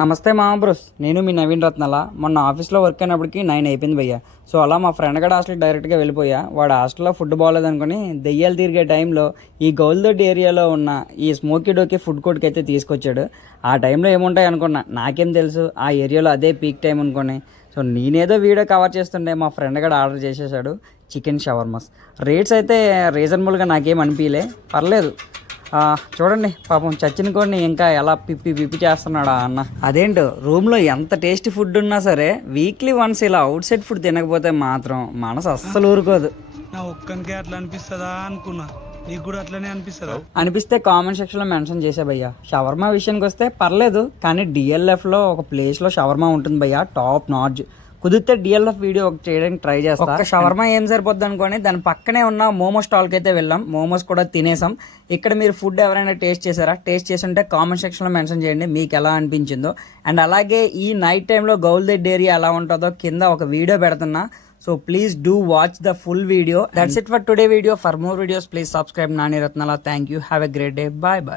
నమస్తే మామ బ్రోస్, నేను మీ నవీన్ రత్నాల. మొన్న ఆఫీస్లో వర్క్ అయినప్పటికీ 9 అయిపోయింది భయ్య. సో అలా మా ఫ్రెండ్ గడ హాస్టల్ డైరెక్ట్గా వెళ్ళిపోయా. వాడు హాస్టల్లో ఫుడ్ బాగోలేదు అనుకుని దెయ్యాలు తిరిగే టైంలో ఈ గౌల్దొడ్డి ఏరియాలో ఉన్న ఈ స్మోకీ డోకి ఫుడ్ కోర్ట్కి అయితే తీసుకొచ్చాడు. ఆ టైంలో ఏముంటాయి అనుకున్నా, నాకేం తెలుసు ఆ ఏరియాలో అదే పీక్ టైం అనుకుని. సో నేనేదో వీడియో కవర్ చేస్తుండే మా ఫ్రెండ్ గడ ఆర్డర్ చేసేసాడు చికెన్ షవర్మస్. రేట్స్ అయితే రీజనబుల్గా నాకేం అనిపించలే, పర్లేదు. చూడండి పాపం చచ్చిన కొన్ని ఇంకా ఎలా పిప్పి చేస్తున్నాడా అన్న. అదేంటో రూమ్లో ఎంత టేస్టీ ఫుడ్ ఉన్నా సరే వీక్లీ వన్స్ ఇలా అవుట్ సైడ్ ఫుడ్ తినకపోతే మాత్రం మనసు అస్సలు ఊరుకోదు. నా ఒక్కనికే అట్లా అనిపిస్తుందా అనుకున్నా, నీకు కూడా అట్లనే అనిపిస్తుందా? అనిపిస్తే కామెంట్ సెక్షన్లో మెన్షన్ చేసే భయ్యా. షవర్మా విషయానికి వస్తే పర్లేదు, కానీ డిఎల్ఎఫ్లో ఒక ప్లేస్లో షవర్మా ఉంటుంది భయ్యా, టాప్ నాచ్. కుదిరితే డిఎల్ఎఫ్ వీడియో చేయడానికి ట్రై చేస్తా. ఒక షవర్మా ఏం సరిపోద్ది అనుకోని దాని పక్కనే ఉన్న మోమో స్టాల్కి అయితే వెళ్ళాం. మోమోస్ కూడా తినేసాం. ఇక్కడ మీరు ఫుడ్ ఎవరైనా టేస్ట్ చేశారా? టేస్ట్ చేసి ఉంటే కామెంట్ సెక్షన్లో మెన్షన్ చేయండి మీకు ఎలా అనిపించిందో. అండ్ అలాగే ఈ నైట్ టైంలో గౌల్దొడ్డి ఏరియా ఎలా ఉంటుందో కింద ఒక వీడియో పెడుతున్నా. So please do watch the full video. That's it for today video. For more videos please subscribe Nani Ratnala. Thank you. Have a great day. Bye bye.